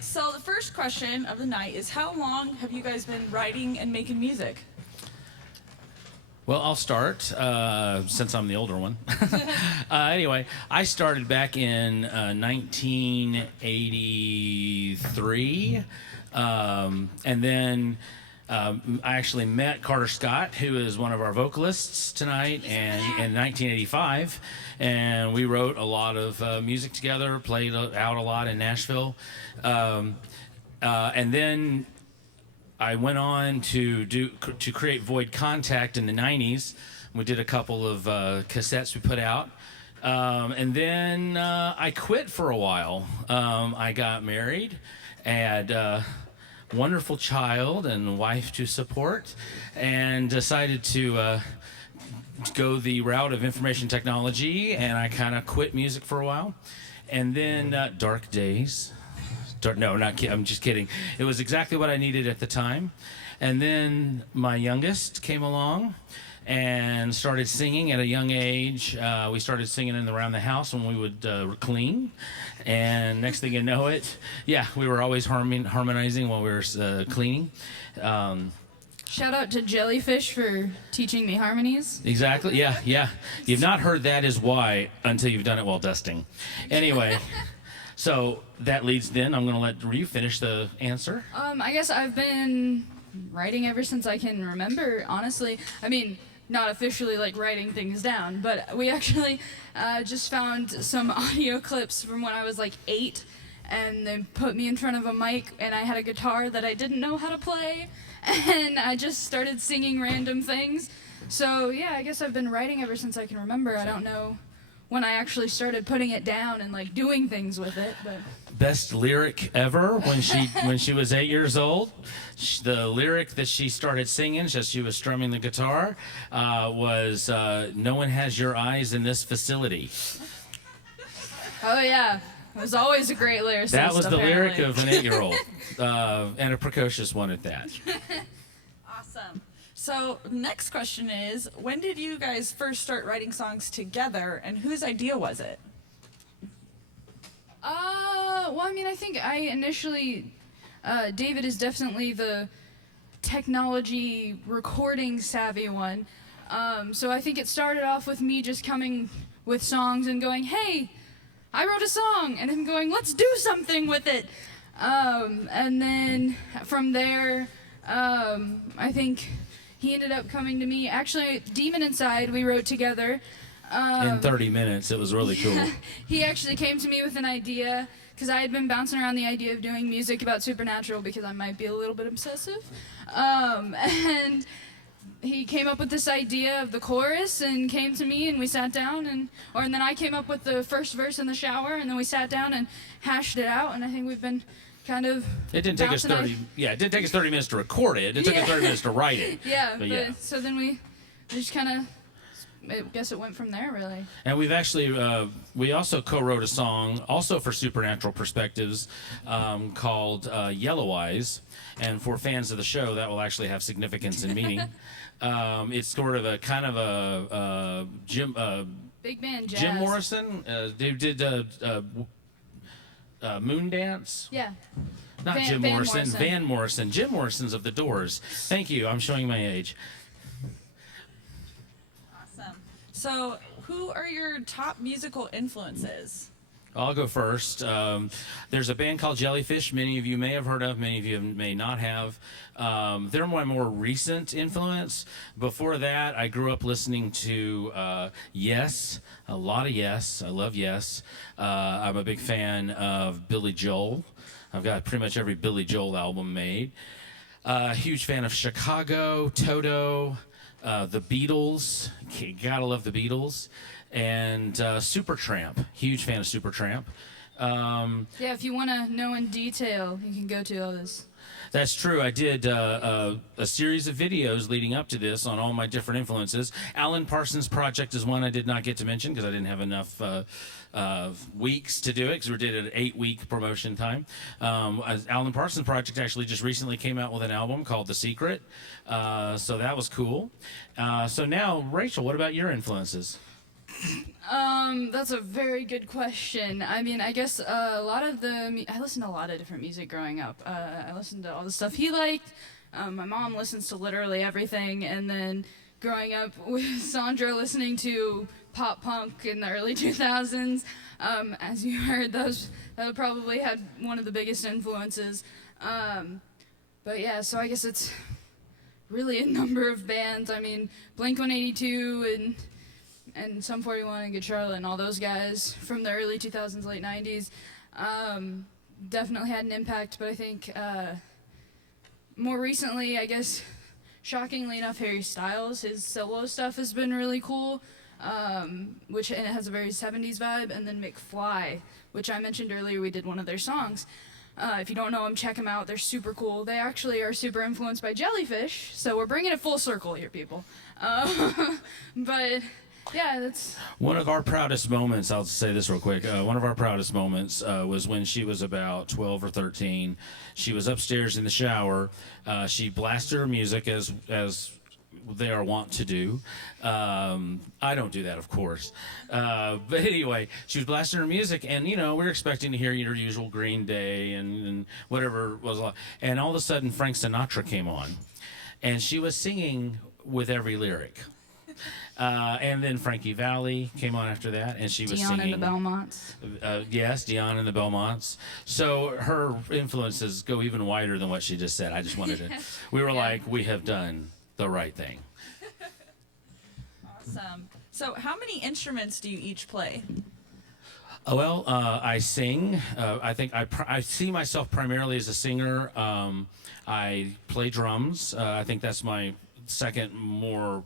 So the first question of the night is, how long have you guys been writing and making music? Well, I'll start since I'm the older one. Anyway, I started back in 1983, and then I actually met Carter Scott, who is one of our vocalists tonight, and in 1985, and we wrote a lot of music together, played out a lot in Nashville, and then I went on to create Void Contact in the 90s. We did a couple of cassettes we put out. And then I quit for a while. I got married, had a wonderful child and wife to support, and decided to go the route of information technology, and I kind of quit music for a while. And then Dark Days. No, not kidding. I'm just kidding. It was exactly what I needed at the time. And then my youngest came along and started singing at a young age. We started singing around the house when we would clean. And next thing you know it, yeah, we were always harmonizing while we were cleaning. Shout out to Jellyfish for teaching me harmonies. Exactly. Yeah. You've not heard That Is Why until you've done it while dusting. Anyway. So that leads then, I'm going to let you finish the answer. I guess I've been writing ever since I can remember, honestly. I mean, not officially like writing things down, but we actually just found some audio clips from when I was like 8, and they put me in front of a mic, and I had a guitar that I didn't know how to play, and I just started singing random things. So yeah, I guess I've been writing ever since I can remember. I don't know when I actually started putting it down and like doing things with it, but best lyric ever when she was 8 years old. The lyric that she started singing as she was strumming the guitar was "No one has your eyes in this facility." Oh yeah, it was always a great lyricist. That was the lyric apparently. of an 8-year-old, and a precocious one at that. Awesome. So next question is, when did you guys first start writing songs together, and whose idea was it? Well, I mean, I think I initially, David is definitely the technology recording savvy one. So I think it started off with me just coming with songs and going, hey, I wrote a song, and him going, let's do something with it. And then from there, I think he ended up coming to me. Actually, Demon Inside, we wrote together. In 30 minutes, it was really cool. He actually came to me with an idea, because I had been bouncing around the idea of doing music about supernatural, because I might be a little bit obsessive. And he came up with this idea of the chorus and came to me, and we sat down, and then I came up with the first verse in the shower, and then we sat down and hashed it out, and I think we've been kind of It didn't take us 30. Yeah, it didn't take us 30 minutes to record it. It took us 30 minutes to write it. Yeah, But yeah. so then we just kind of, I guess it went from there, really. And we've actually, we also co-wrote a song, also for Supernatural Perspectives, called Yellow Eyes. And for fans of the show, that will actually have significance and meaning. It's sort of a kind of a Big band jazz. Jim Morrison. They did Moondance. Yeah. Not Jim Van Morrison, Morrison. Van Morrison. Jim Morrison's of the Doors. Thank you. I'm showing my age. Awesome. So who are your top musical influences? I'll go first. There's a band called Jellyfish. Many of you may have heard of, many of you may not have. They're my more recent influence. Before that, I grew up listening to Yes, a lot of Yes. I love Yes. I'm a big fan of Billy Joel. I've got pretty much every Billy Joel album made. Huge fan of Chicago, Toto, the Beatles. Gotta love the Beatles. And Supertramp. Huge fan of Supertramp. Yeah, if you want to know in detail, you can go to those. That's true. I did a series of videos leading up to this on all my different influences. Alan Parsons Project is one I did not get to mention because I didn't have enough weeks to do it, because we did an 8-week promotion time. Alan Parsons Project actually just recently came out with an album called The Secret, so that was cool. So now, Rachel, what about your influences? That's a very good question. I mean, I guess a lot of I listened to a lot of different music growing up. I listened to all the stuff he liked. My mom listens to literally everything, and then growing up with Sandra listening to pop punk in the early 2000s, as you heard, that probably had one of the biggest influences. But yeah, so I guess it's really a number of bands. I mean, Blink-182 and Sum 41 and Good Charlotte and all those guys from the early 2000s, late 90s, definitely had an impact. But I think more recently, I guess, shockingly enough, Harry Styles, his solo stuff has been really cool, and it has a very 70s vibe. And then McFly, which I mentioned earlier, we did one of their songs. If you don't know them, check them out. They're super cool. They actually are super influenced by Jellyfish, so we're bringing it full circle here, people. But yeah, that's One of our proudest moments, I'll say this real quick. One of our proudest moments was when she was about 12 or 13. She was upstairs in the shower. She blasted her music as they are wont to do. I don't do that, of course. But anyway, she was blasting her music, and we're expecting to hear your usual Green Day and whatever was. And all of a sudden, Frank Sinatra came on, and she was singing with every lyric. And then Frankie Valli came on after that, and she was Dion singing. and the Belmonts. Yes, Dion and the Belmonts. So her influences go even wider than what she just said. I just wanted to. We were like, we have done the right thing. Awesome. So, how many instruments do you each play? Well, I sing. I think I see myself primarily as a singer. I play drums. I think that's my second more.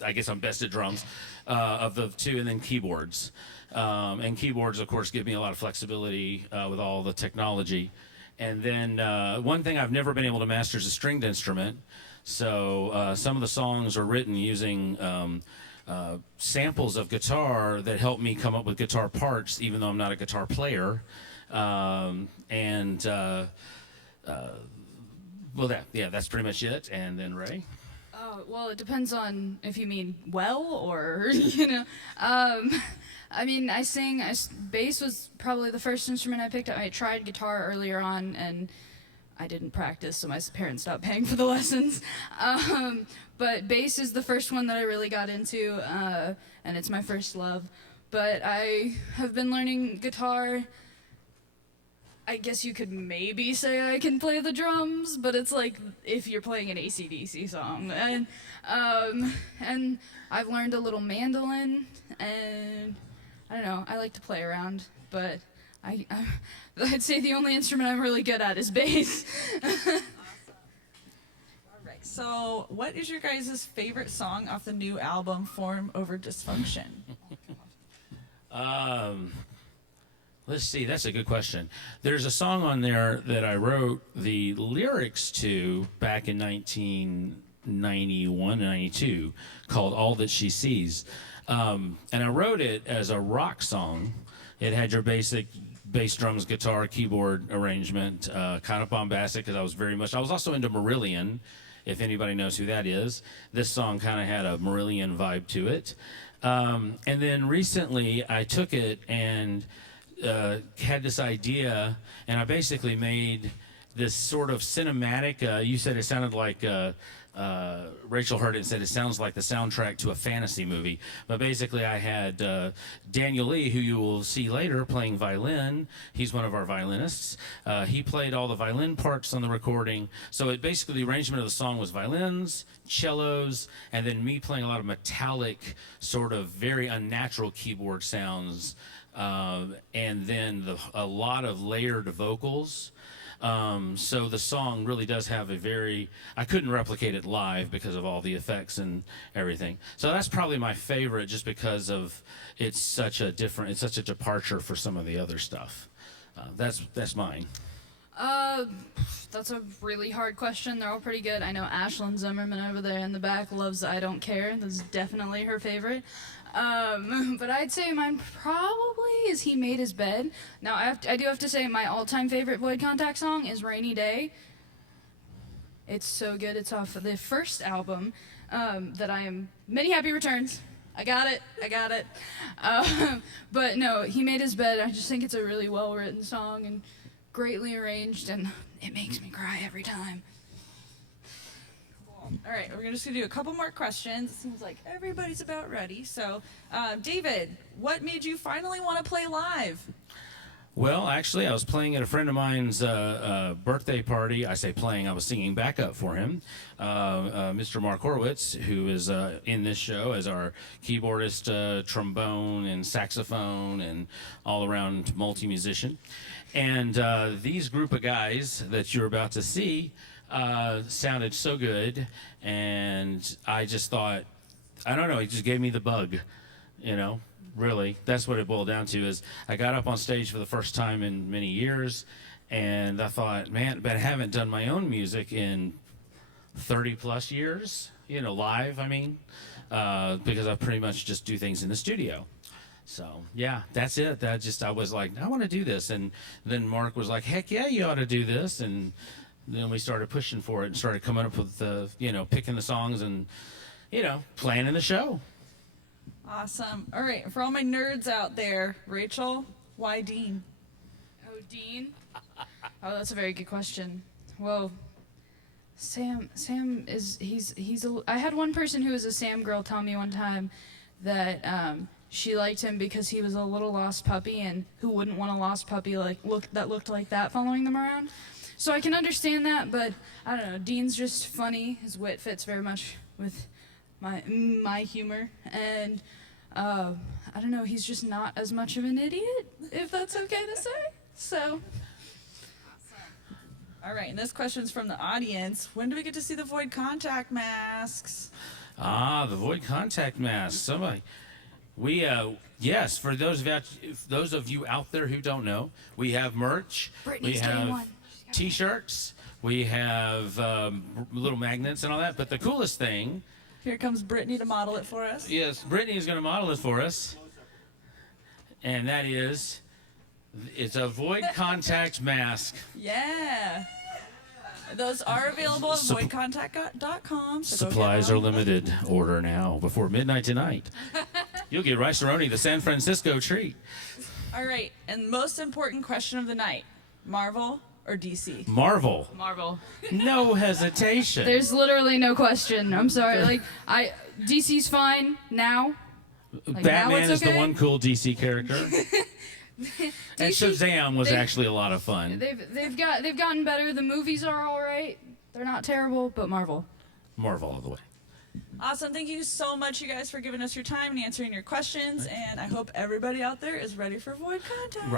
I guess I'm best at drums of the two, and then keyboards. And keyboards, of course, give me a lot of flexibility with all the technology. And then one thing I've never been able to master is a stringed instrument. So some of the songs are written using samples of guitar that help me come up with guitar parts, even though I'm not a guitar player. That's pretty much it. And then Ray. Well, it depends on if you mean well or, I mean, I sing. Bass was probably the first instrument I picked up. I tried guitar earlier on, and I didn't practice, so my parents stopped paying for the lessons. But bass is the first one that I really got into, and it's my first love. But I have been learning guitar. I guess you could maybe say I can play the drums, but it's like if you're playing an AC/DC song. And I've learned a little mandolin, and I don't know, I like to play around, but I'd say the only instrument I'm really good at is bass. Awesome. All right. So, what is your guys' favorite song off the new album, Form Over Dysfunction? Let's see, that's a good question. There's a song on there that I wrote the lyrics to back in 1991, 92, called All That She Sees. And I wrote it as a rock song. It had your basic bass, drums, guitar, keyboard arrangement, kind of bombastic, because I was also into Marillion, if anybody knows who that is. This song kind of had a Marillion vibe to it. And then recently I took it and had this idea, and I basically made this sort of cinematic. You said it sounded like Rachel heard it and said it sounds like the soundtrack to a fantasy movie. But basically, I had Daniel Lee, who you will see later, playing violin. He's one of our violinists. He played all the violin parts on the recording. So basically, the arrangement of the song was violins, cellos, and then me playing a lot of metallic, sort of very unnatural keyboard sounds. And then a lot of layered vocals. So the song really does have I couldn't replicate it live because of all the effects and everything. So that's probably my favorite, just because of it's such a departure for some of the other stuff. That's mine. That's a really hard question. They're all pretty good. I know Ashlyn Zimmerman over there in the back loves I Don't Care. That's definitely her favorite. But I'd say mine probably is He Made His Bed. Now, I do have to say my all-time favorite Void Contact song is Rainy Day. It's so good. It's off of the first album that I am. Many Happy Returns. I got it. But no, He Made His Bed. I just think it's a really well-written song and greatly arranged, and it makes me cry every time. All right, we're just gonna do a couple more questions. It seems like everybody's about ready. So, David, what made you finally want to play live? Well, actually, I was playing at a friend of mine's birthday party. I say playing, I was singing backup for him. Mr. Mark Horowitz, who is in this show as our keyboardist, trombone, and saxophone, and all-around multi-musician. And these group of guys that you're about to see sounded so good, and I just thought, I don't know, it just gave me the bug, you know? Really, that's what it boiled down to. Is I got up on stage for the first time in many years, and I thought, man, but I haven't done my own music in 30 plus years, you know, live, I mean, because I pretty much just do things in the studio. So yeah, that's it. I was like, I want to do this. And then Mark was like, heck yeah, you ought to do this. And then we started pushing for it and started coming up with picking the songs and, planning the show. Awesome. All right, for all my nerds out there, Rachel, why Dean? Oh, Dean? Oh, that's a very good question. Well, Sam is, I had one person who was a Sam girl tell me one time that she liked him because he was a little lost puppy, and who wouldn't want a lost puppy that looked like that following them around? So I can understand that, but I don't know, Dean's just funny. His wit fits very much with my humor, and I don't know, he's just not as much of an idiot, if that's okay to say. So. All right, and this question's from the audience. When do we get to see the Void Contact masks? The Void Contact mask. Somebody, yes. For those of you out there who don't know, we have merch. Brittany's we getting have one. T-shirts. We have little magnets and all that. But the coolest thing. Here comes Brittany to model it for us. Yes, Brittany is going to model it for us, and that is, it's a Void Contact mask. Yeah. Those are available at voidcontact.com. So Supplies are limited. Order now before midnight tonight. You'll get Rice-A-Roni, the San Francisco treat. All right, and most important question of the night: Marvel or DC? Marvel. No hesitation. There's literally no question. I'm sorry. DC's fine now. Batman now it's is the okay. one cool DC character. And Shazam was actually a lot of fun. They've gotten better. The movies are all right. They're not terrible, but Marvel all the way. Awesome. Thank you so much, you guys, for giving us your time and answering your questions. And I hope everybody out there is ready for Void Contact. Right.